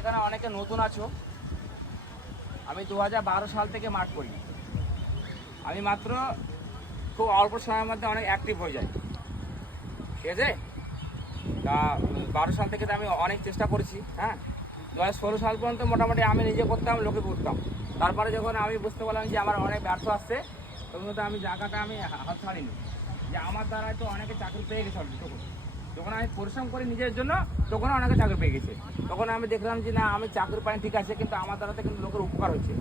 এখানে অনেকে নতুন আছো, আমি 2012 সাল থেকে মাঠ করি। আমি মাত্র খুব অল্প সময়ের মধ্যে অনেক অ্যাক্টিভ হয়ে যাই, ঠিক আছে। তা 12 সাল থেকে তো আমি অনেক চেষ্টা করেছি। হ্যাঁ, 2016 সাল পর্যন্ত মোটামুটি আমি নিজে করতাম, লোকে করতাম। তারপরে যখন আমি বুঝতে পারলাম যে আমার অনেক ব্যর্থ আসছে, তখন তো আমি জায়গাটা আমি হাত ছাড়িনি, যে আমার দ্বারাই তো অনেকে চাকরি পেয়ে গেছে অলরেডি। যখন আমি পরিশ্রম করি নিজের জন্য, তখন অনেকে চাকরি পেয়ে গেছে। তখন আমি দেখলাম যে না, আমি চাকরি পাইনি ঠিক আছে, কিন্তু আমার দ্বারাতে কিন্তু লোকের উপকার হচ্ছে।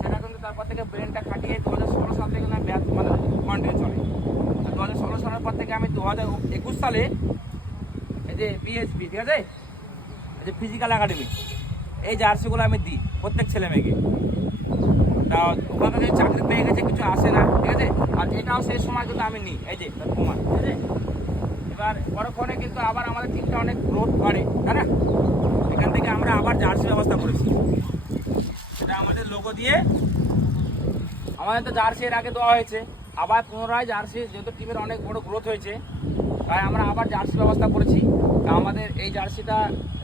সেটা কিন্তু তারপর থেকে ব্রেনটা খাটিয়ে 2016 সাল থেকে না মানে কন্টিনিউ চলে। 2016 সালের পর থেকে আমি 2021 সালে এই যে পিএইচপি, ঠিক আছে, এই যে ফিজিক্যাল একাডেমি, এই জার্সিগুলো আমি দিই প্রত্যেক ছেলে মেয়েকে। তা ওখান থেকে চাকরি পেয়ে গেছে, কিছু আসে না, ঠিক আছে। আর এটাও সেই সময় কিন্তু আমি নিই, এই যে প্রমাণ, ঠিক আছে। এবার পরক্ষণে কিন্তু আবার আমাদের টিমটা অনেক গ্রোথ করে, তাই না। এখান থেকে আমরা আবার জার্সি ব্যবস্থা করেছি, সেটা আমাদের লোগো দিয়ে। আমাদের তো জার্সি এর আগে দেওয়া হয়েছে, আবার পুনরায় জার্সি, যেহেতু টিমের অনেক বড় গ্রোথ হয়েছে, তাই আমরা আবার জার্সি ব্যবস্থা করেছি। তা আমাদের এই জার্সিটা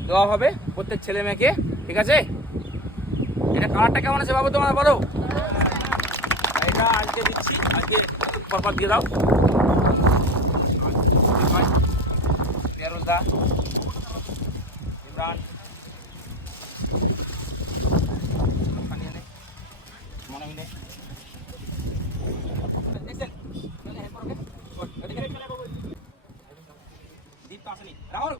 দেওয়া হবে প্রত্যেক ছেলে মেয়েকে, ঠিক আছে। এটা কালারটা কেমন আছে বাবু, তোমরা বলো। এটা আজকে দিচ্ছি, আজকে পরপর দিয়ে দাও। ইমরান দীপ তো আসেনি, রাহুল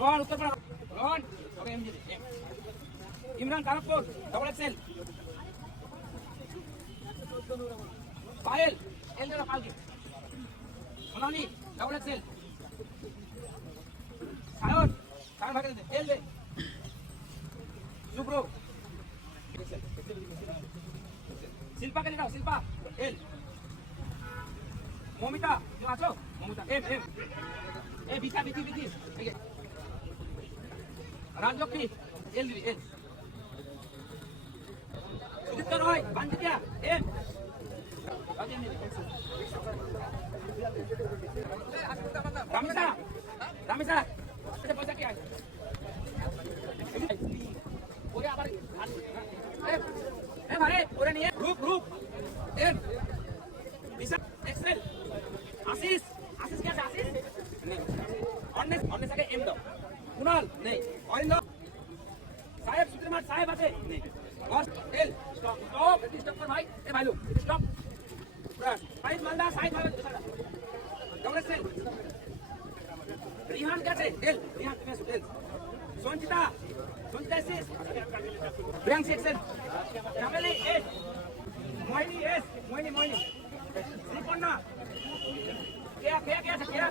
रोहन उत्तर प्रदेश, रोहन इमरान कानपुर डबल एक्सएल, पायल एल जरा पाल के मोनाली डबल एक्सएल, सायन सायन भाग दे एल दे सुब्रो, शिल्पा के निकाल, शिल्पा एल, मोमिता जो आछो Momita M M A Bika Biki Biki ठीक है, राजलक्ष्मी एल एल, सुदीप्त रॉय बांधिया एम, रामेशा रामेशा এটা পয়সা কি আছে ওরে আবার এ ভাই ওরে নিয়ে গ্রুপ গ্রুপ এম বিশা এক্সেল आशीष आशीष क्या है आशीष नहीं ऑननेस ऑननेस आगे एम दो कुणाल नहीं और इन दो साहेब सुत्रमार साहेब आते नहीं और एल स्टॉप स्टॉप स्टॉप कर भाई ए भाई लोग स्टॉप प्राइस मालदा साइड भाई डबल सेल रिहान क्या है एल रिहान तुम्हें एल सोनचिता सोनचिता एस ब्रैंक excel family S Mohini S Mohini Mohini Shripanna क्या क्या क्या क्या